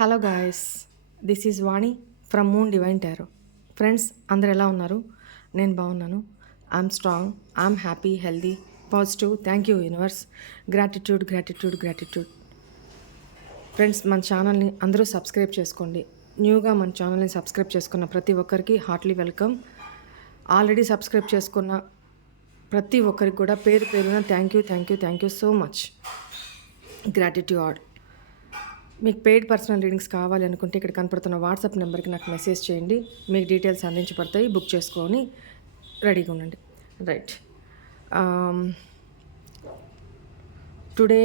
Hello guys, this is Vani from moon divine tarot. Friends అందరు ఎలా ఉన్నారు? నేను బాగున్నాను. I'm strong, I'm happy, healthy, positive. Thank you universe. Gratitude gratitude gratitude. Friends, మన ఛానల్ని అందరూ సబ్స్క్రైబ్ చేసుకోండి. న్యూగా మన ఛానల్ని సబ్స్క్రైబ్ చేసుకున్న ప్రతి ఒక్కరికి హార్ట్లీ వెల్కమ్. ఆల్రెడీ సబ్స్క్రైబ్ చేసుకున్న ప్రతి ఒక్కరికి కూడా పేరు పేరున thank you so much. Gratitude. మీకు పెయిడ్ పర్సనల్ రీడింగ్స్ కావాలి అనుకుంటే ఇక్కడ కనపడుతున్న వాట్సాప్ నెంబర్కి నాకు మెసేజ్ చేయండి. మీకు డీటెయిల్స్ అందించబడతాయి. బుక్ చేసుకొని రెడీగా ఉండండి. రైట్, టుడే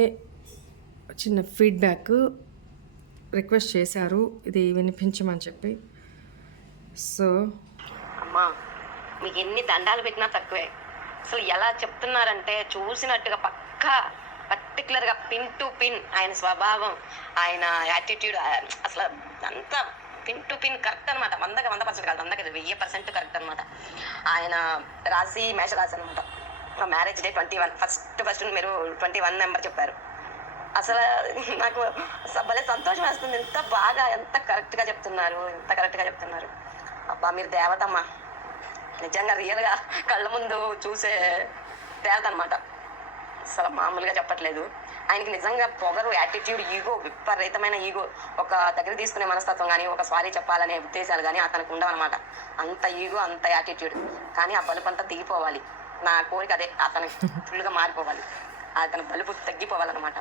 చిన్న ఫీడ్బ్యాక్ రిక్వెస్ట్ చేశారు, ఇది వినిపించమని చెప్పి. సో అమ్మా, మీకు ఎన్ని దండాలు పెట్టినా తక్కువే. అసలు ఎలా చెప్తున్నారంటే చూసినట్టుగా పక్కా పర్టికులర్గా పిన్ టు పిన్ ఆయన స్వభావం, ఆయన యాటిట్యూడ్, అసలు అంతా పిన్ టు పిన్ కరెక్ట్ అనమాట. 100% కాదు, 1000% కరెక్ట్ అనమాట. ఆయన రాశి మేషరాశి అనమాట. మ్యారేజ్ డే 21, ఫస్ట్ మీరు 21 నెంబర్ చెప్పారు. అసలు నాకు భలే సంతోషం వేస్తుంది. ఎంత బాగా, ఎంత కరెక్ట్గా చెప్తున్నారు. అబ్బా, మీరు దేవతమ్మా, నిజంగా రియల్గా కళ్ళ ముందు చూసే దేవత అనమాట. అసలు మామూలుగా చెప్పట్లేదు. ఆయనకి నిజంగా పొగరు, యాటిట్యూడ్, ఈగో, విపరీతమైన ఈగో. ఒక దగ్గర తీసుకునే మనస్తత్వం కానీ, ఒక సారీ చెప్పాలనే ఉద్దేశాలు కానీ అతనికి ఉండవన్నమాట. అంత ఈగో, అంత యాటిట్యూడ్. కానీ ఆ బలుపు అంతా దిగిపోవాలి. నా కోరిక అదే, అతనికి ఫుల్గా మారిపోవాలి, అతని బలుపు తగ్గిపోవాలన్నమాట.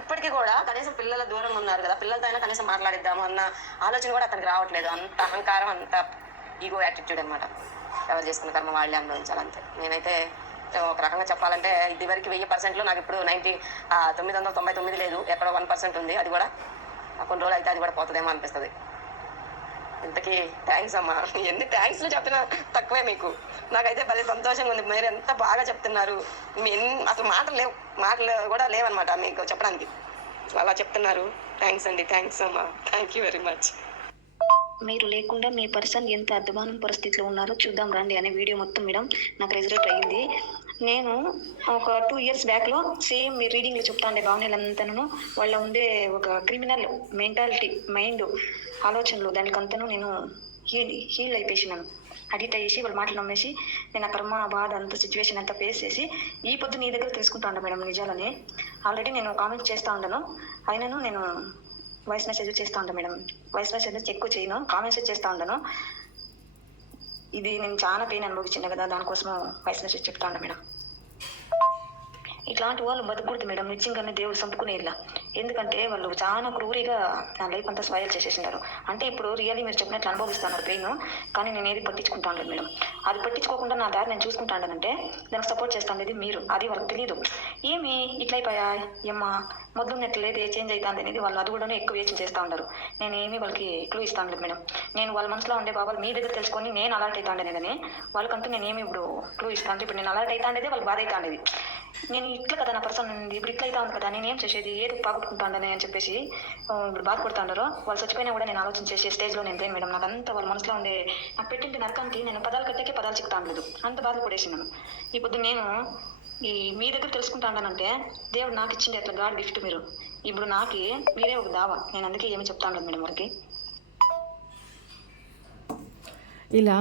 ఇప్పటికీ కూడా కనీసం పిల్లల దూరంగా ఉన్నారు కదా, పిల్లలతో అయినా కనీసం మాట్లాడిద్దాము అన్న ఆలోచన కూడా అతనికి రావట్లేదు. అంత అహంకారం, అంత ఈగో, యాటిట్యూడ్ అనమాట. ఎవరు చేసుకున్న కర్మ వాళ్ళే అనుభవించాలి, అంతే. నేనైతే ఒక రకంగా చెప్పాలంటే ఇది వరకు 1000%లో నాకు ఇప్పుడు 999 లేదు, ఎక్కడో 1% ఉంది. అది కూడా కొన్ని రోజులు అయితే అది కూడా పోతుందేమో అనిపిస్తుంది. ఇంతకీ థ్యాంక్స్ అమ్మా. ఎన్ని థ్యాంక్స్లు చెప్పినా తక్కువే మీకు. నాకైతే భలే సంతోషంగా ఉంది. మీరు ఎంత బాగా చెప్తున్నారు. అసలు మాటలు కూడా లేవన్నమాట మీకు చెప్పడానికి. అలా చెప్తున్నారు. థ్యాంక్స్ అండి, థ్యాంక్స్ అమ్మా, థ్యాంక్ యూ వెరీ మచ్. మీరు లేకుండా మీ పర్సన్ ఎంత అధ్వానం పరిస్థితిలో ఉన్నారో చూద్దాం రండి అనే వీడియో మొత్తం మేడం నాకు రిజల్ట్ అయ్యింది. నేను ఒక 2 years బ్యాక్లో సేమ్ మీ రీడింగ్లో చెప్తాండే భావనలంతను వాళ్ళ ఉండే ఒక క్రిమినల్ మెంటాలిటీ, మైండ్, ఆలోచనలు, దానికంతను నేను హీల్ అయిపోయినాను. అడిక్ట్ అయ్యేసి వాళ్ళ మాటలు నమ్మేసి నేను ఆ కర్మ, బాధ, అంత సిచ్యువేషన్ అంతా ఫేస్ చేసి ఈ పొద్దు నీ దగ్గర తెలుసుకుంటా ఉంటాను మేడం నిజాలని. ఆల్రెడీ నేను కామెంట్ చేస్తూ ఉంటాను, అయినను నేను వాయిస్ మెసేజ్ చేస్తూ ఉంటాను మేడం. వాయిస్ మెసేజ్ ఎక్కువ చేయను, కామెంట్స్ చేస్తూ ఉంటాను. ఇది నేను చాలా పెయిన్ అనుభవించింది కదా, దానికోసం వాయిస్ మెసేజ్ చెప్తా ఉంటాను మేడం. ఇట్లాంటి వాళ్ళు బతకూడదు మేడం, నిజంగానే దేవుడు చంపుకునే ఇలా. ఎందుకంటే వాళ్ళు చాలా క్రూరిగా నా లైఫ్ అంతా స్పాయిల్ చేసేసినారు. అంటే ఇప్పుడు రియల్లీ మీరు చెప్పినట్లు అనుభవిస్తున్నారు పెయిన్, కానీ నేను ఏది పట్టించుకుంటాను మేడం. అది పట్టించుకోకుండా నా దారి నేను చూసుకుంటానంటే దానికి సపోర్ట్ చేస్తాను మీరు. అది వాళ్ళకి తెలియదు. ఏమి ఇట్లా అయిపోయా ఏమ్మా, మొదలున్నట్లు లేదు, చేంజ్ అవుతుంది అనేది వాళ్ళు అది కూడా ఎక్కువ యోచన చేస్తూ ఉంటారు. నేను ఏమి వాళ్ళకి క్లూ ఇస్తాను లేదు మేడం. నేను వాళ్ళ మనసులో ఉండే బాబాలు మీ దగ్గర తెలుసుకొని నేను అలర్ట్ అవుతాండేది, కానీ వాళ్ళకంటూ నేను ఏమి ఇప్పుడు క్లూ ఇస్తాను. ఇప్పుడు నేను అలర్ట్ అవుతాండేది వాళ్ళకి బాధ అవుతాండేది. నేను ఇట్లా కదా నా పర్సన్ ఇప్పుడు ఇట్లా అవుతా ఉంది కదా, నేనేం చేసేది, ఏది పాగొట్టుకుంటానని అని చెప్పేసి ఇప్పుడు బాధపడుతుంటారు. వాళ్ళు చచ్చిపోయినా కూడా నేను ఆలోచన చేసే స్టేజ్లో నేను లేను మేడం. నాకు అంతా వాళ్ళ మనసులో ఉండే నాకు పెట్టింటి నరకానికి నేను పదాలు కట్టాకే పదాలు చెప్తాను లేదు, అంత బాధలు పడేసినాను. ఈ పొద్దు నేను ఈ మీ దగ్గర తెలుసుకుంటానంటే దేవుడు నాకు ఇచ్చింది అట్లా గాడ్ గిఫ్ట్. మీరు ఇప్పుడు నాకు మీరే ఒక దావా, నేను అందుకే ఏమి చెప్తాను లేదు మేడం వారికి. ఇలా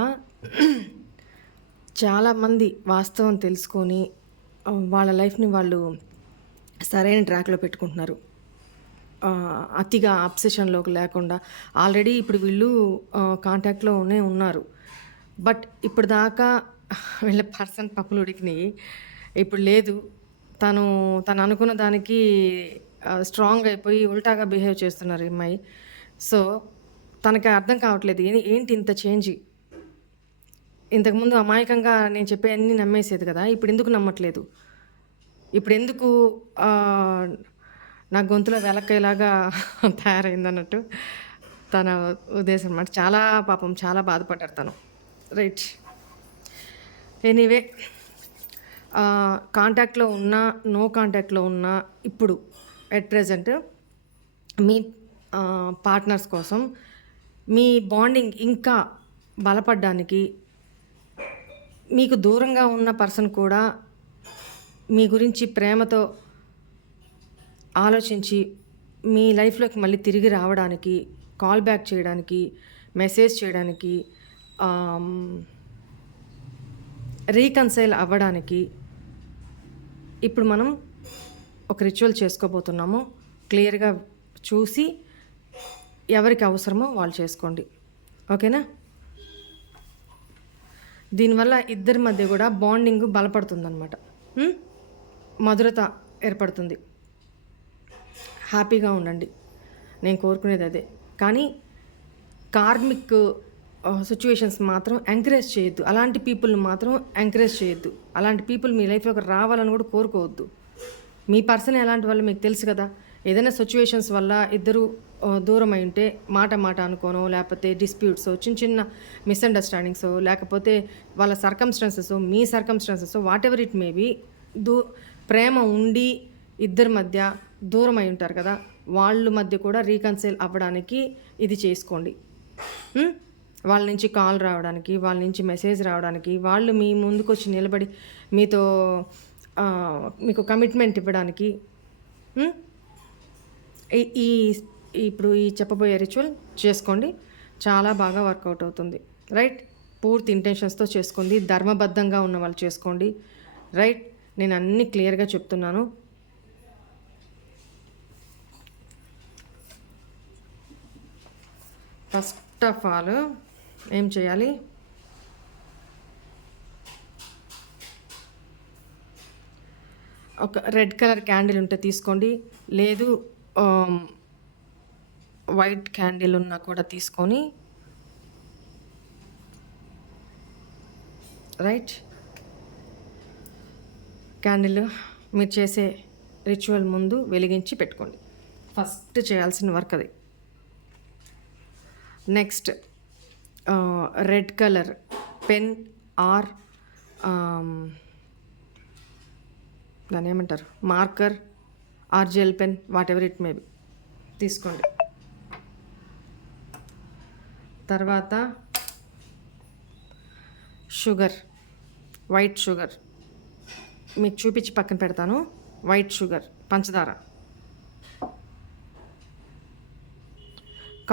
చాలామంది వాస్తవం తెలుసుకొని వాళ్ళ లైఫ్ని వాళ్ళు సరైన ట్రాక్లో పెట్టుకుంటున్నారు. అతిగా అబ్సెషన్లోకి లేకుండా. ఆల్రెడీ ఇప్పుడు వీళ్ళు కాంటాక్ట్లోనే ఉన్నారు, బట్ ఇప్పుడు దాకా వీళ్ళ పర్సన్ పప్పులు ఉడికినాయి. ఇప్పుడు లేదు, తను అనుకున్న దానికి స్ట్రాంగ్ అయిపోయి ఉల్టాగా బిహేవ్ చేస్తున్నారు ఈ అమ్మాయి. సో తనకి అర్థం కావట్లేదు ఏంటి ఇంత చేంజ్. ఇంతకుముందు అమాయకంగా నేను చెప్పే అన్నీ నమ్మేసేది కదా, ఇప్పుడు ఎందుకు నమ్మట్లేదు, ఇప్పుడు ఎందుకు నా గొంతులో వెలక్కేలాగా తయారైందన్నట్టు తన ఉద్దేశం అన్నమాట. చాలా పాపం, చాలా బాధపడ్డారు తను. రైట్, ఎనీవే, కాంటాక్ట్లో ఉన్నా, నో కాంటాక్ట్లో ఉన్నా, ఇప్పుడు ఎట్ ప్రెజెంట్ మీ పార్ట్నర్స్ కోసం మీ బాండింగ్ ఇంకా బలపడడానికి మీకు దూరంగా ఉన్న పర్సన్ కూడా మీ గురించి ప్రేమతో ఆలోచించి మీ లైఫ్లోకి మళ్ళీ తిరిగి రావడానికి, కాల్ బ్యాక్ చేయడానికి, మెసేజ్ చేయడానికి, రీకన్సైల్ అవ్వడానికి ఇప్పుడు మనం ఒక రిచువల్ చేసుకోబోతున్నాము. క్లియర్గా చూసి ఎవరికి అవసరమో వాళ్ళు చేసుకోండి. ఓకేనా? దీనివల్ల ఇద్దరి మధ్య కూడా బాండింగ్ బలపడుతుందన్నమాట. మధురత ఏర్పడుతుంది. హ్యాపీగా ఉండండి. నేను కోరుకునేది అదే. కానీ కార్మిక్ సిచ్యువేషన్స్ మాత్రం ఎంకరేజ్ చేయొద్దు. అలాంటి పీపుల్ని మాత్రం ఎంకరేజ్ చేయొద్దు. అలాంటి పీపుల్ మీ లైఫ్లోకి రావాలని కూడా కోరుకోవద్దు. మీ పర్సన్ ఎలాంటి వాళ్ళు మీకు తెలుసు కదా. ఏదైనా సిచ్యువేషన్స్ వల్ల ఇద్దరు దూరం అయి ఉంటే మాట అనుకోనో, లేకపోతే డిస్ప్యూట్స్, చిన్న మిస్అండర్స్టాండింగ్స్, లేకపోతే వాళ్ళ సర్కమ్స్టాన్సెస్, మీ circumstances, whatever it may be, ప్రేమ ఉండి ఇద్దరి మధ్య దూరం అయి ఉంటారు కదా, వాళ్ళ మధ్య కూడా రీకన్సైల్ అవ్వడానికి ఇది చేసుకోండి. వాళ్ళ నుంచి కాల్ రావడానికి, వాళ్ళ నుంచి మెసేజ్ రావడానికి, వాళ్ళు మీ ముందుకు వచ్చి నిలబడి మీతో మీకు కమిట్మెంట్ ఇవ్వడానికి ఇప్పుడు ఈ చెప్పబోయే రిచువల్ చేసుకోండి. చాలా బాగా వర్కౌట్ అవుతుంది. రైట్? పూర్తి ఇంటెన్షన్స్తో చేసుకోండి. ధర్మబద్ధంగా ఉన్న వాళ్ళు చేసుకోండి. రైట్? నేను అన్నీ క్లియర్గా చెప్తున్నాను. ఫస్ట్ ఆఫ్ ఆల్ ఏం చేయాలి? ఒక రెడ్ కలర్ క్యాండిల్ ఉంటే తీసుకోండి. లేదు వైట్ క్యాండిల్ ఉన్నా కూడా తీసుకొని, రైట్, క్యాండిల్ మీరు చేసే రిచువల్ ముందు వెలిగించి పెట్టుకోండి. ఫస్ట్ చేయాల్సిన వర్క్ అది. Next red colour pen or దాన్ని ఏమంటారు, marker or gel pen, whatever it may be, తీసుకోండి. తర్వాత షుగర్, వైట్ షుగర్ మీకు చూపించి పక్కన పెడతాను. వైట్ షుగర్, పంచదార,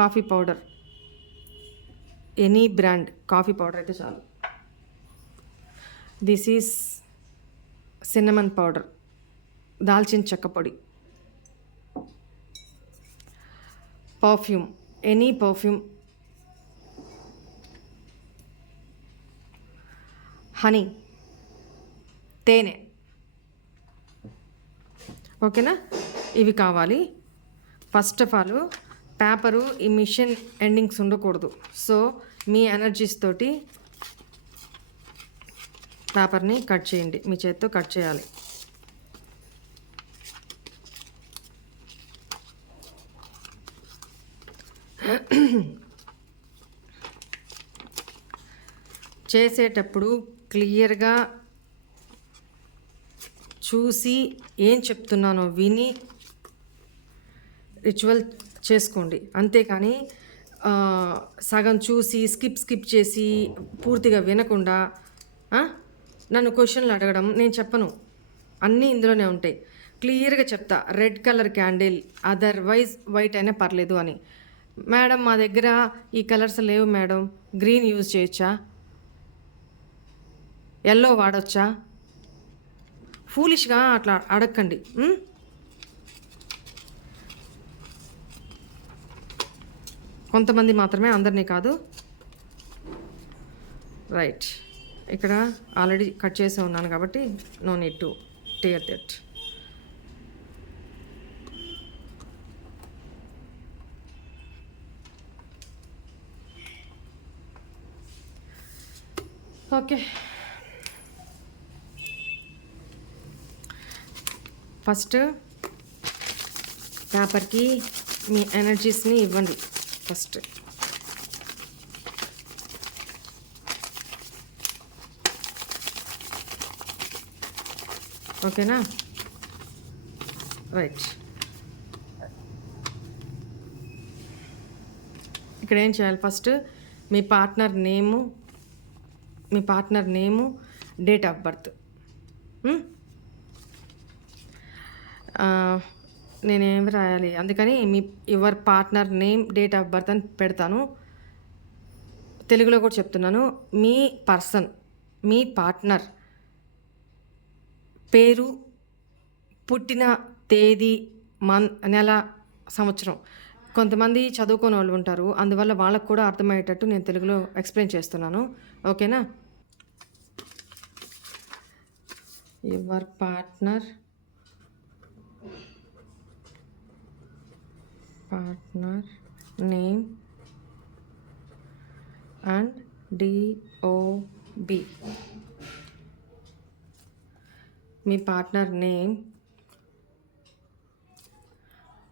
coffee powder, any brand coffee powder అయితే చాలు. దిస్ ఈజ్ సిన్నమన్ పౌడర్, దాల్చిన చెక్క పొడి, పర్ఫ్యూమ్, ఎనీ పర్ఫ్యూమ్, హనీ, తేనె. ఓకేనా? ఇవి కావాలి. ఫస్ట్ ఆఫ్ ఆల్ పేపరు ఈ మిషన్ ఎండింగ్స్ ఉండకూడదు. సో మీ ఎనర్జీస్ తోటి పేపర్ని కట్ చేయండి. మీ చేత్తో కట్ చేయాలి. చేసేటప్పుడు క్లియర్గా చూసి ఏం చెప్తున్నానో విని రిచువల్ చేసుకోండి. అంతేకాని సగం చూసి స్కిప్ చేసి పూర్తిగా వినకుండా నన్ను క్వశ్చన్లు అడగడం నేను చెప్పను. అన్నీ ఇందులోనే ఉంటాయి. క్లియర్గా చెప్తా, red colour candle, otherwise white అయినా పర్లేదు అని. మేడం మా దగ్గర ఈ కలర్స్ లేవు మేడం, గ్రీన్ యూజ్ చేయొచ్చా, ఎల్లో వాడొచ్చా? ఫూలిష్గా అట్లా అడగండి. కొంతమంది మాత్రమే, అందరినీ కాదు. రైట్, ఇక్కడ ఆల్రెడీ కట్ చేసి ఉన్నాను కాబట్టి no need to tear that. Okay, first పేపర్కి మీ ఎనర్జీస్ని ఇవ్వండి. ఫస్ట్ ఓకేనా? రైట్, ఇక్కడ ఏం చేయాలి? First me partner name, date of birth, నేనేం రాయాలి? అందుకని your partner name, date of birth అని పెడతాను. తెలుగులో కూడా చెప్తున్నాను. మీ పర్సన్, మీ పార్ట్నర్ పేరు, పుట్టిన తేదీ, నెల, సంవత్సరం. కొంతమంది చదువుకోని వాళ్ళు ఉంటారు. అందువల్ల వాళ్ళకు కూడా అర్థమయ్యేటట్టు నేను తెలుగులో ఎక్స్ప్లెయిన్ చేస్తున్నాను. ఓకేనా? Your partner name and DOB. Me partner name,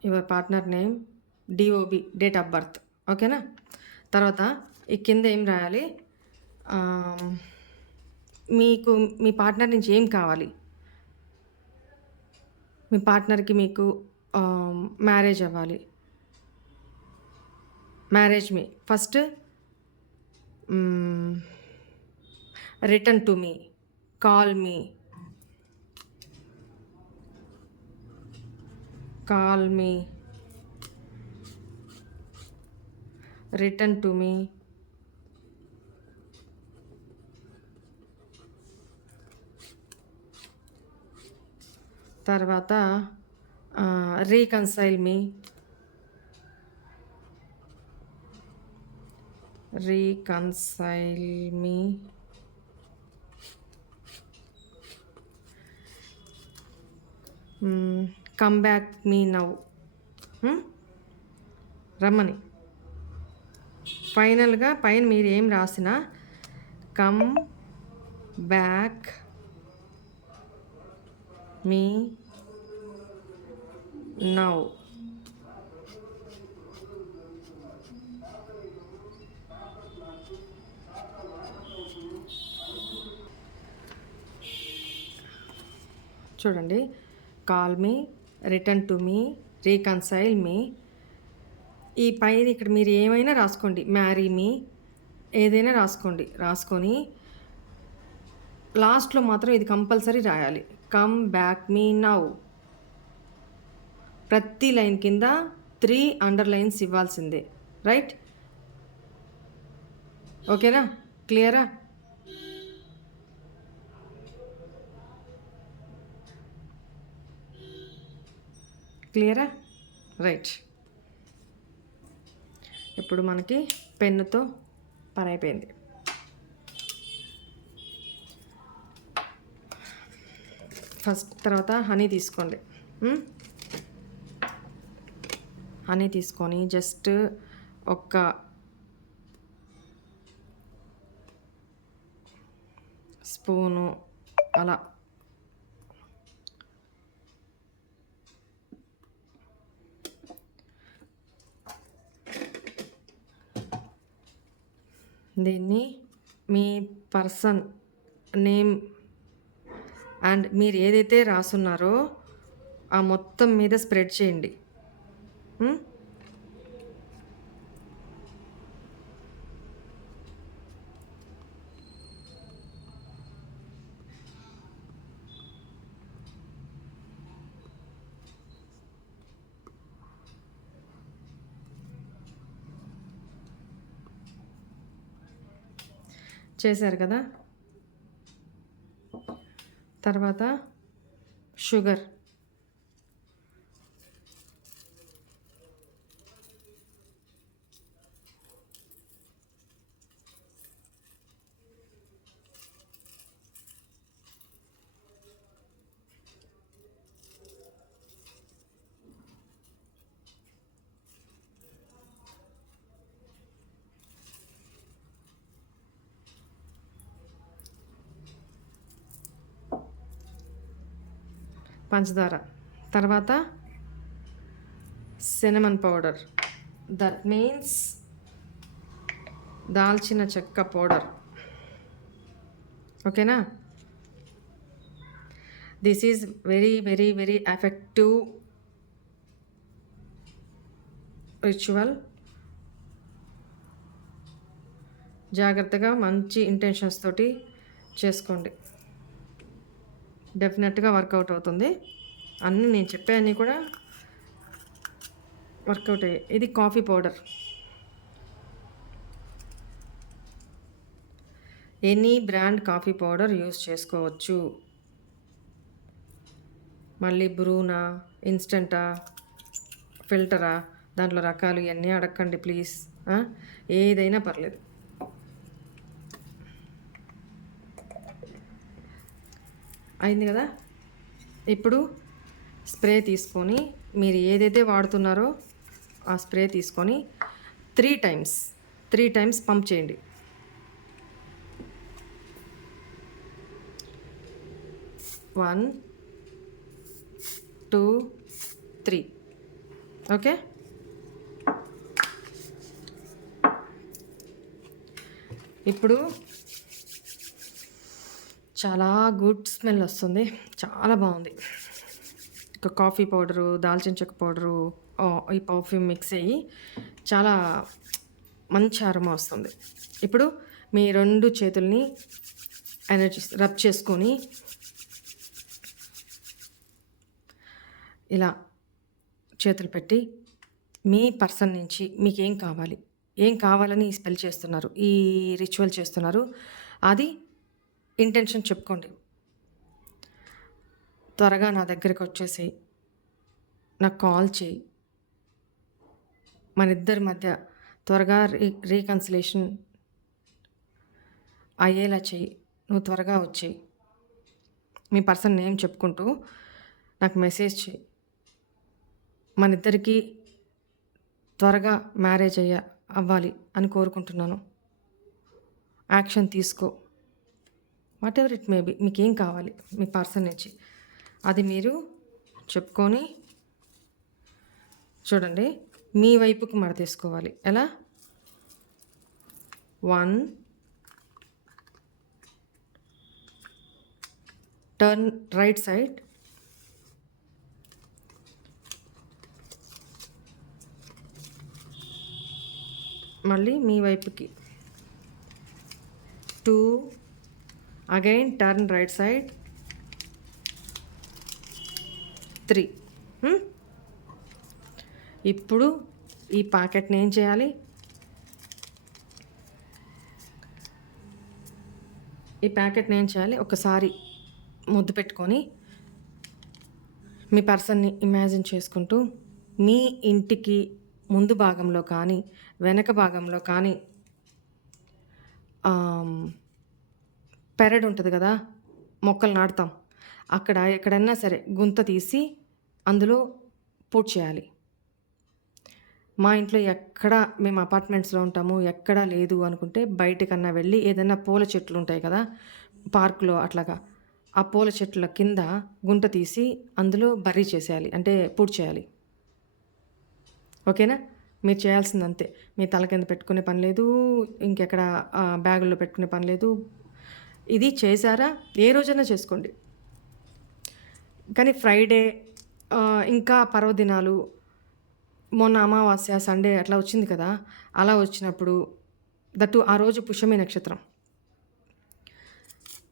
your partner name, DOB, date of birth. ఓకేనా? తర్వాత ఈ కింద ఏం రాయాలి? మీకు మీ పార్ట్నర్ నుంచి ఏం కావాలి? మీ పార్ట్నర్కి మీకు మ్యారేజ్ అవ్వాలి. మ్యారేజ్ మీ first return to me, call me, return to me, తర్వాత reconcile me, come back me now, రమ్మని. ఫైనల్గా పైన మీరు ఏం రాసినా కమ్ బ్యాక్ మీ నౌ. చూడండి, call me, return to me, reconcile me. ఈ పైన ఇక్కడ మీరు ఏమైనా రాసుకోండి, మ్యారీ మీ, ఏదైనా రాసుకొని లాస్ట్లో మాత్రం ఇది కంపల్సరీ రాయాలి, కమ్ బ్యాక్ మీ నౌ. ప్రతి లైన్ కింద 3 అండర్లైన్స్ ఇవ్వాల్సిందే. రైట్? ఓకేనా? క్లియరా? రైట్. ఇప్పుడు మనకి పెన్నుతో పని అయిపోయింది. తర్వాత హనీ తీసుకోండి. హనీ తీసుకొని జస్ట్ ఒక స్పూను అలా దీన్ని మీ పర్సన్ నేమ్ అండ్ మీరు ఏదైతే రాసున్నారో ఆ మొత్తం మీద స్ప్రెడ్ చేయండి. చేశారు కదా? తర్వాత షుగర్, పంచదార, తర్వాత సినమన్ పౌడర్, దట్ మీన్స్ దాల్చిన చెక్క పౌడర్. ఓకేనా? This is very very very effective ritual. జాగ్రత్తగా మంచి ఇంటెన్షన్స్ తోటి చేసుకోండి, డెఫినెట్గా వర్కౌట్ అవుతుంది. నేను చెప్పే అన్నీ కూడా వర్కౌట్ అయ్యాయి. ఇది coffee powder. Any brand coffee powder use చేసుకోవచ్చు. మళ్ళీ బ్రూనా, ఇన్స్టంటా, ఫిల్టరా, దాంట్లో రకాలు ఇవన్నీ అడగండి ప్లీజ్. ఏదైనా పర్లేదు. అయింది కదా. ఇప్పుడు స్ప్రే తీసుకొని మీరు ఏదైతే వాడుతున్నారో ఆ స్ప్రే తీసుకొని 3 టైమ్స్ పంప్ చేయండి. 1 2 3. ఓకే. ఇప్పుడు చాలా గుడ్ స్మెల్ వస్తుంది, చాలా బాగుంది. ఒక కాఫీ పౌడరు, దాల్చిన చెక్క పౌడరు, ఈ పర్ఫ్యూమ్ మిక్స్ అయ్యి చాలా మంచి అరోమా వస్తుంది. ఇప్పుడు మీ 2 చేతుల్ని రబ్ చేసుకొని ఇలా చేతులు పెట్టి మీ పర్సన్ నుంచి మీకు ఏం కావాలని స్పెల్ చేస్తున్నారు, ఈ రిచువల్ చేస్తున్నారు, అది ఇంటెన్షన్ చెప్పుకోండి. త్వరగా నా దగ్గరికి వచ్చేసి నాకు కాల్ చేయి, మన ఇద్దరి మధ్య త్వరగా రీకన్సిలేషన్ అయ్యేలా చెయ్యి, నువ్వు త్వరగా వచ్చేయి. మీ పర్సన్ నేమ్ చెప్పుకుంటూ నాకు మెసేజ్ చేయి. మన ఇద్దరికి త్వరగా మ్యారేజ్ అవ్వాలి అని కోరుకుంటున్నాను. యాక్షన్ తీసుకో. What ever it may B, మీకు ఏం కావాలి మీ పర్సన్ నుంచి అది మీరు చెప్పుకొని చూడండి. మీ వైపుకి మడ తీసుకోవాలి. ఎలా? 1 టర్న్ రైట్ సైడ్, మళ్ళీ మీ వైపుకి 2, అగైన్ టర్న్ రైట్ సైడ్, 3. ఇప్పుడు ఈ ప్యాకెట్ని ఏం చేయాలి? ఒకసారి ముద్దు పెట్టుకొని మీ పర్సన్ని ఇమాజిన్ చేసుకుంటూ మీ ఇంటికి ముందు భాగంలో కానీ వెనక భాగంలో కానీ పెరడు ఉంటుంది కదా, మొక్కలు నాటుతాం, అక్కడ ఎక్కడన్నా సరే గుంత తీసి అందులో పూడ్ చేయాలి. మా ఇంట్లో ఎక్కడ, మేము అపార్ట్మెంట్స్లో ఉంటాము, ఎక్కడా లేదు అనుకుంటే బయటకన్నా వెళ్ళి ఏదైనా పూల చెట్లు ఉంటాయి కదా పార్కులో, అట్లాగా ఆ పూల చెట్ల కింద గుంట తీసి అందులో బర్రీ చేసేయాలి, అంటే పూడ్ చేయాలి. ఓకేనా? మీరు చేయాల్సింది అంతే. మీ తల కింద పెట్టుకునే పని లేదు, ఇంకెక్కడ బ్యాగుల్లో పెట్టుకునే పని లేదు. ఇది చేశారా ఏ రోజైనా చేసుకోండి, కానీ ఫ్రైడే ఇంకా పర్వదినాలు, మొన్న అమావాస్య, సండే అట్లా వచ్చింది కదా, అలా వచ్చినప్పుడు దట్టు ఆ రోజు పుష్యమి నక్షత్రం,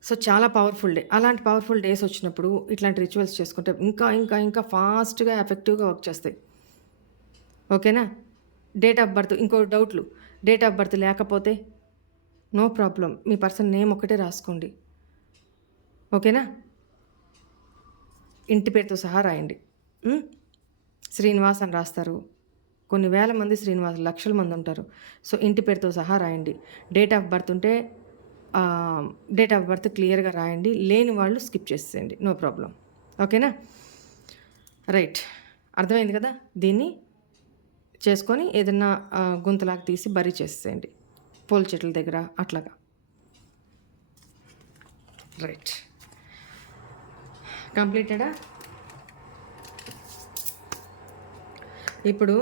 సో చాలా పవర్ఫుల్ డే. అలాంటి పవర్ఫుల్ డేస్ వచ్చినప్పుడు ఇట్లాంటి రిచువల్స్ చేసుకుంటే ఇంకా ఇంకా ఇంకా ఫాస్ట్గా ఎఫెక్టివ్గా వర్క్ చేస్తాయి. ఓకేనా? డేట్ ఆఫ్ బర్త్, ఇంకో డౌట్లు, డేట్ ఆఫ్ బర్త్ లేకపోతే నో ప్రాబ్లం, మీ పర్సన్ నేమ్ ఒకటే రాసుకోండి. ఓకేనా? ఇంటి పేరుతో సహా రాయండి. శ్రీనివాస్ అని రాస్తారు, కొన్ని వేల మంది శ్రీనివాస్, లక్షల మంది ఉంటారు. సో ఇంటి పేరుతో సహా రాయండి. డేట్ ఆఫ్ బర్త్ ఉంటే డేట్ ఆఫ్ బర్త్ క్లియర్గా రాయండి, లేని వాళ్ళు స్కిప్ చేసేయండి, నో ప్రాబ్లం. ఓకేనా? రైట్, అర్థమైంది కదా? దీన్ని చేసుకొని ఏదన్నా గుంతలాగా తీసి బరీ చేసేయండి పూల చెట్ల దగ్గర అట్లాగా. రైట్, కంప్లీటెడా? ఇప్పుడు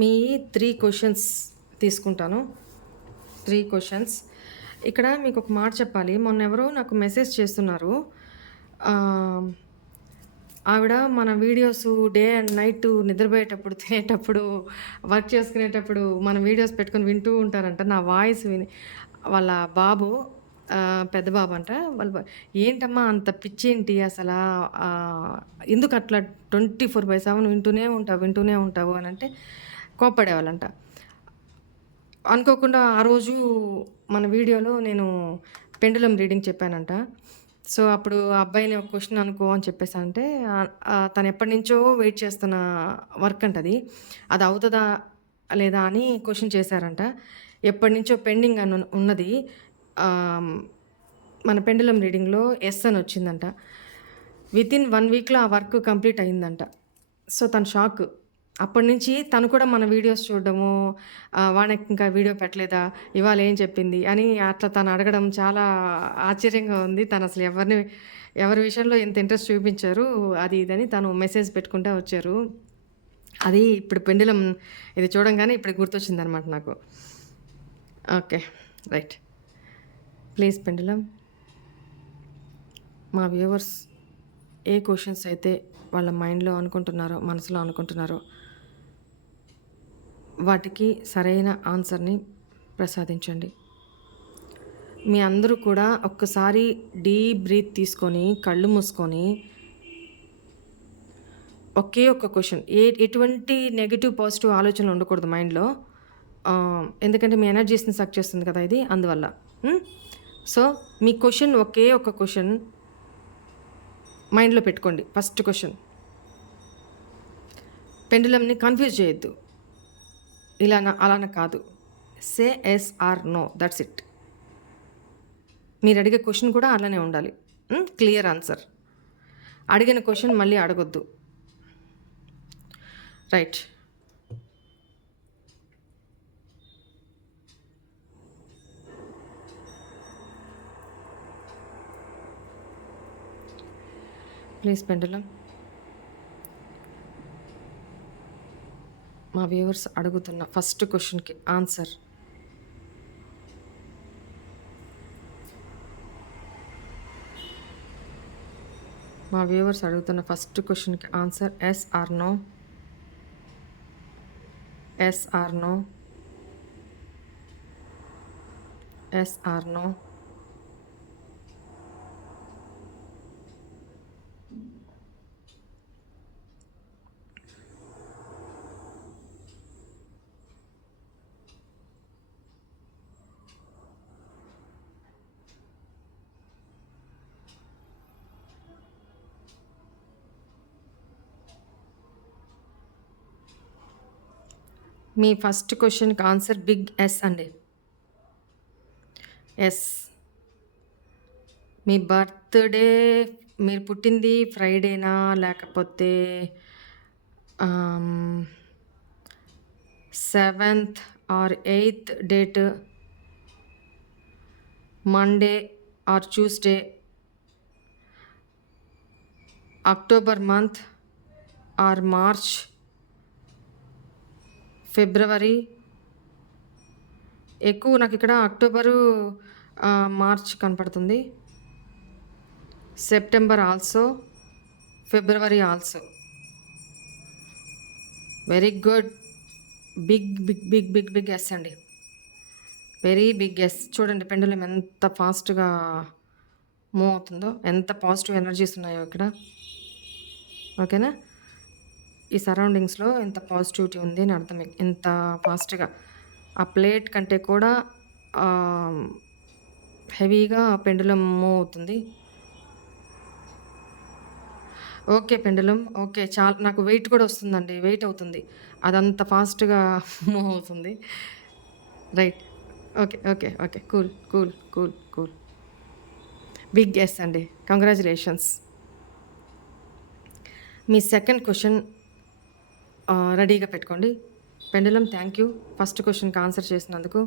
మీ 3 క్వశ్చన్స్ తీసుకుంటాను. 3 క్వశ్చన్స్. ఇక్కడ మీకు ఒక మాట చెప్పాలి. మొన్న ఎవరో నాకు మెసేజ్ చేస్తున్నారు, ఆవిడ మన వీడియోస్ డే అండ్ నైట్ నిద్రపోయేటప్పుడు, తినేటప్పుడు, వర్క్ చేసుకునేటప్పుడు మన వీడియోస్ పెట్టుకొని వింటూ ఉంటారంట. నా వాయిస్ విని వాళ్ళ బాబు పెద్ద బాబు అంట. ఏంటమ్మా అంత పిచ్చేంటి అసలా? ఎందుకు అట్లా 24/7 వింటూనే ఉంటావు అనంటే కోప్పడేవాళ్ళంట. అనుకోకుండా ఆ రోజు మన వీడియోలో నేను పెండులం రీడింగ్ చెప్పానంట. సో, అప్పుడు ఆ అబ్బాయిని ఒక క్వెషన్ అనుకో అని చెప్పేసంటే తను ఎప్పటినుంచో వెయిట్ చేస్తున్న వర్క్ అంటది. అది అవుతదా లేదా అని క్వెషన్ చేశారంట. ఎప్పటినుంచో పెండింగ్ అని ఉన్నది. మన పెండులం రీడింగ్‌లో యెస్ అని వచ్చిందంట. వితిన్ 1 వీక్‌లో ఆ వర్క్ కంప్లీట్ అయిందంట. సో, తను షాక్. అప్పటినుంచి తను కూడా మన వీడియోస్ చూడడము, వాడికి ఇంకా వీడియో పెట్టలేదా? ఇవాళ ఏం చెప్పింది? అని అట్లా తను అడగడం చాలా ఆశ్చర్యంగా ఉంది. తను అసలు ఎవరి విషయంలో ఇంత ఇంట్రెస్ట్ చూపించారు అది ఇదని తను మెసేజ్ పెట్టుకుంటా వచ్చారు. అది ఇప్పుడు పెండులం ఇది చూడంగానే ఇప్పుడు గుర్తొచ్చిందనమాట నాకు. ఓకే. రైట్. ప్లీజ్ పెండులం మా వ్యూవర్స్ ఏ క్వెషన్స్ అయితే వాళ్ళ మైండ్‌లో అనుకుంటున్నారో, మనసులో అనుకుంటున్నారో వాటికి సరైన ఆన్సర్‌ని ప్రసాదించండి. మీ అందరూ కూడా ఒక్కసారి డీప్ బ్రీత్ తీసుకొని, కళ్ళు మూసుకొని ఒకే ఒక్క క్వెషన్ ఎటువంటి నెగెటివ్, పాజిటివ్ ఆలోచనలు ఉండకూడదు మైండ్‌లో. ఎందుకంటే మీ ఎనర్జీస్‌ని సక్ చేస్తుంది కదా ఇది అందువల్ల. సో, మీ క్వెషన్ ఒకే ఒక్క క్వెషన్ మైండ్‌లో పెట్టుకోండి. First question. పెండులంని కన్‌ఫ్యూజ్ చేయొద్దు. ఇలానా, అలానా కాదు. Say yes or no that's it. మీరు అడిగే క్వెషన్ కూడా అలానే ఉండాలి. Clear answer. అడిగిన క్వెషన్ మళ్ళీ అడగొద్దు. రైట్. ప్లీజ్ పెండులం మా వ్యూవర్స్ అడుగుతున్న ఫస్ట్ క్వెషన్‌కి answer yes or no. Yes or no. Yes or no. మీ ఫస్ట్ క్వెషన్‌కి ఆన్సర్ బిగ్ యెస్ అండి. యెస్. మీ బర్త్‌డే మీరు పుట్టింది ఫ్రైడేనా? లేకపోతే 7th or 8th date, Monday or Tuesday, October month or March, February. ఎక్కువ నాకు ఇక్కడ అక్టోబరు, మార్చ్ కనపడుతుంది. September also, February also. Very good. Big yes అండి. Very big yes. చూడండి పెండులం ఎంత ఫాస్ట్గా మూవ్ అవుతుందో, ఎంత పాజిటివ్ ఎనర్జీస్ ఉన్నాయో ఇక్కడ. ఓకేనా? ఈ సరౌండింగ్స్లో ఎంత పాజిటివిటీ ఉంది అని అర్థం. ఎంత ఫాస్ట్గా ఆ ప్లేట్ కంటే కూడా హెవీగా పెండులం మూవ్ అవుతుంది. Okay pendulum. ఓకే. చాలా నాకు వెయిట్ కూడా వస్తుందండి. వెయిట్ అవుతుంది. అదంత ఫాస్ట్‌గా మూవ్ అవుతుంది. Right. Okay. Cool. Big yes అండి. కంగ్రాచ్యులేషన్స్. మీ సెకండ్ క్వెషన్ రెడీగా పెట్టుకోండి. పెండులం థ్యాంక్ యూ ఫస్ట్ క్వెషన్‌కి ఆన్సర్ చేసినందుకు.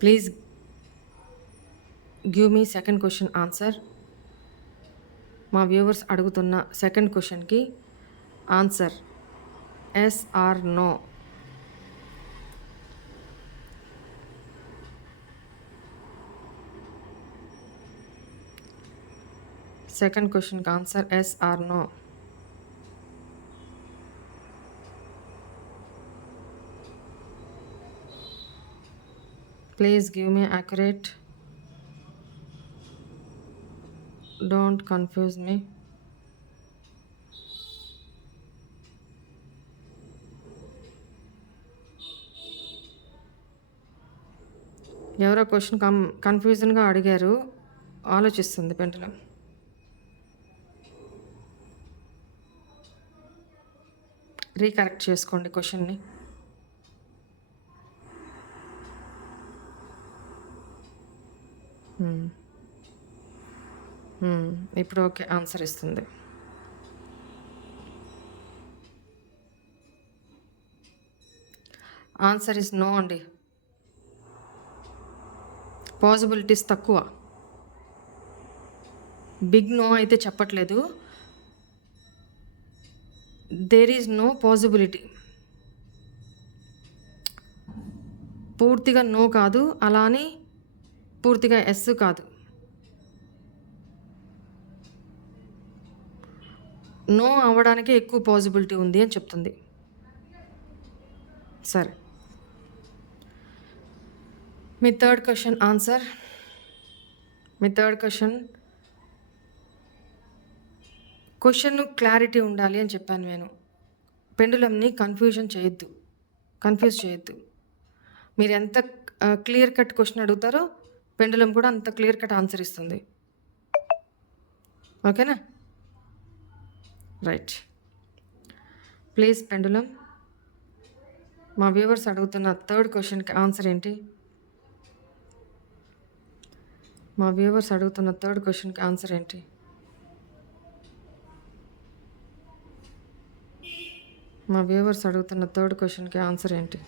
Please give me second question answer. మా వ్యూవర్స్ అడుగుతున్న సెకండ్ క్వెషన్‌కి answer yes or no. Second క్వెషన్‌కి answer yes or no. Please give me accurate don't confuse me. ఎవరో question కన్ఫ్యూజన్గా అడిగారు, ఆలోచిస్తుంది పెండలం. రీకరెక్ట్ చేసుకోండి క్వశ్చన్ని. ఇప్పుడు ఓకే, ఆన్సర్ ఇస్తుంది. ఆన్సర్ ఇస్ నో అండి. పాసిబిలిటీస్ తక్కువ. బిగ్ నో అయితే చెప్పట్లేదు, దేర్ ఈజ్ నో పాసిబిలిటీ. పూర్తిగా నో కాదు, అలా అని పూర్తిగా ఎస్ కాదు. నో అవ్వడానికే ఎక్కువ పాసిబిలిటీ ఉంది అని చెప్తుంది. సరే, మీ థర్డ్ క్వశ్చన్ ఆన్సర్. మీ థర్డ్ క్వశ్చన్ క్లారిటీ ఉండాలి అని చెప్పాను నేను. పెండులంని కన్ఫ్యూజ్ చేయొద్దు. మీరు ఎంత క్లియర్ కట్ క్వశ్చన్ అడుగుతారో పెండులం కూడా అంత క్లియర్ కట్ ఆన్సర్ ఇస్తుంది. ఓకేనా? రైట్. ప్లీజ్ పెండులం, మా వ్యూవర్స్ అడుగుతున్న థర్డ్ క్వశ్చన్కి ఆన్సర్ ఏంటి? మా వ్యూవర్స్ అడుగుతున్న థర్డ్ క్వశ్చన్కి ఆన్సర్ ఏంటి? మా వ్యూవర్స్ అడుగుతున్న థర్డ్ క్వశ్చన్కి ఆన్సర్ ఏంటి?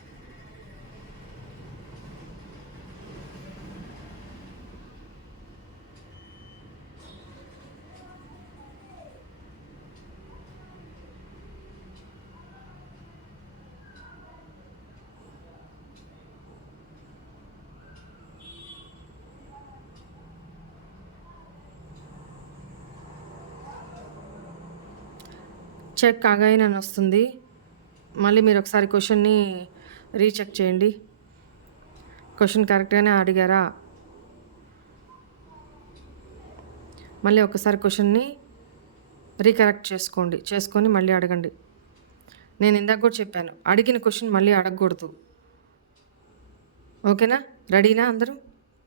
చెక్ అగైన్ అని వస్తుంది. మళ్ళీ మీరు ఒకసారి క్వశ్చన్ని రీచెక్ చేయండి. క్వశ్చన్ కరెక్ట్గానే అడిగారా? మళ్ళీ ఒకసారి క్వశ్చన్ని రీకరెక్ట్ చేసుకొని మళ్ళీ అడగండి. నేను ఇందాక కూడా చెప్పాను, అడిగిన క్వశ్చన్ మళ్ళీ అడగకూడదు. ఓకేనా? రెడీనా అందరూ?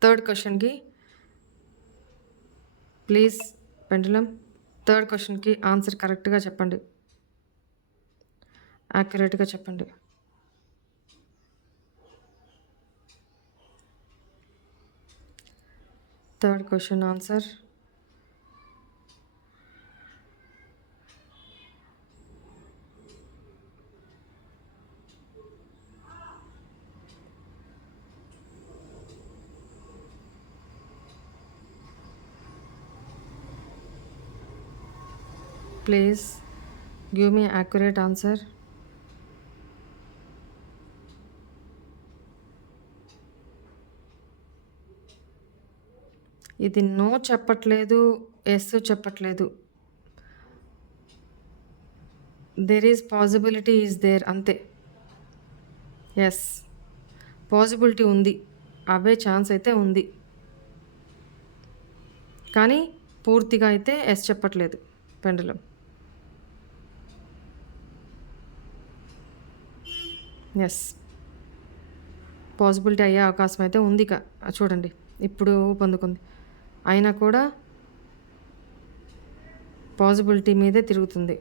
థర్డ్ క్వశ్చన్కి ప్లీజ్ పెండులం, థర్డ్ క్వశ్చన్కి ఆన్సర్ కరెక్ట్గా చెప్పండి, యాక్యురేట్గా చెప్పండి. Third question answer. Please give me accurate answer. ఇది నో చెప్పట్లేదు, ఎస్ చెప్పట్లేదు. There is possibility is there, అంతే. ఎస్, పాసిబిలిటీ ఉంది, అవే ఛాన్స్ అయితే ఉంది, కానీ పూర్తిగా అయితే ఎస్ చెప్పట్లేదు పెండులం. ఎస్, పాసిబిలిటీ అయ్యే అవకాశం అయితే ఉంది. చూడండి ఇప్పుడు పొందుకుంది, అయినా కూడా పాసిబిలిటీ మీదే తిరుగుతుంది.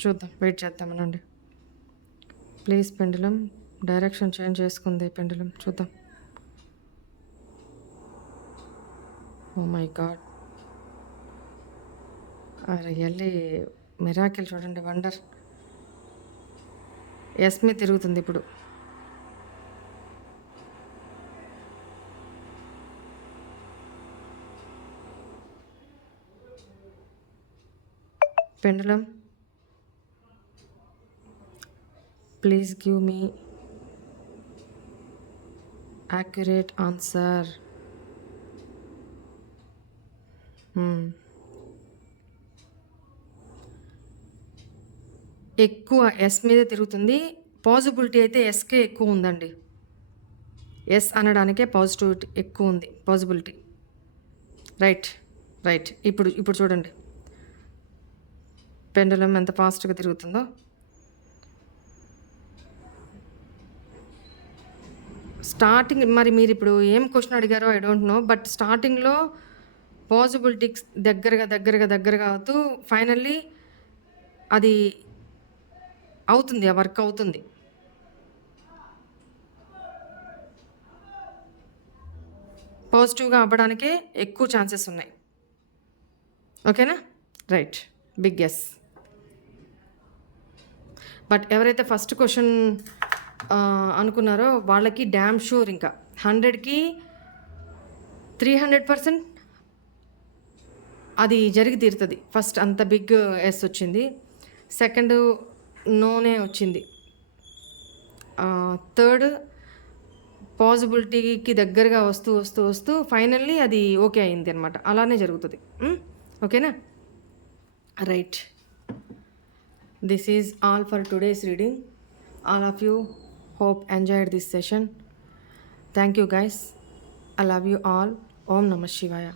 చూద్దాం, వెయిట్ చేద్దామనండి. ప్లీజ్ పెండులం, డైరెక్షన్ చేంజ్ చేసుకుంది పెండులం, చూద్దాం. Oh my god, really miracle. చూడండి, వండర్. ఎస్ మీ తిరుగుతుంది ఇప్పుడు. Pendulum, please give me accurate answer. ఎక్కువ ఎస్ మీదే తిరుగుతుంది, పాసిబిలిటీ అయితే ఎస్కే ఎక్కువ ఉందండి. ఎస్ అనడానికే పాజిటివిటీ ఎక్కువ ఉంది, పాజిబిలిటీ. రైట్. ఇప్పుడు చూడండి పెండులం ఎంత ఫాస్ట్గా తిరుగుతుందో. స్టార్టింగ్ మరి మీరు ఇప్పుడు ఏం క్వశ్చన్ అడిగారో ఐ డోంట్ నో, బట్ స్టార్టింగ్లో పాజిబిలిటీస్ దగ్గరగా అవుతూ ఫైనల్లీ అది అవుతుంది, ఆ వర్క్ అవుతుంది. పాజిటివ్గా అవ్వడానికే ఎక్కువ ఛాన్సెస్ ఉన్నాయి. ఓకేనా? Right, big yes. బట్ ఎవరైతే ఫస్ట్ క్వశ్చన్ అనుకున్నారో వాళ్ళకి డ్యామ్ షూర్ ఇంకా 100కి 300% అది జరిగి తీరుతుంది. ఫస్ట్ అంత బిగ్ ఎస్ వచ్చింది, సెకండ్ నోనే వచ్చింది, థర్డ్ పాజిబిలిటీకి దగ్గరగా వస్తూ ఫైనల్లీ అది ఓకే అయింది అనమాట. అలానే జరుగుతుంది. ఓకేనా? Right. This is all for today's reading. All of you hope enjoyed this session. Thank you guys. I love you all. Om Namah Shivaya.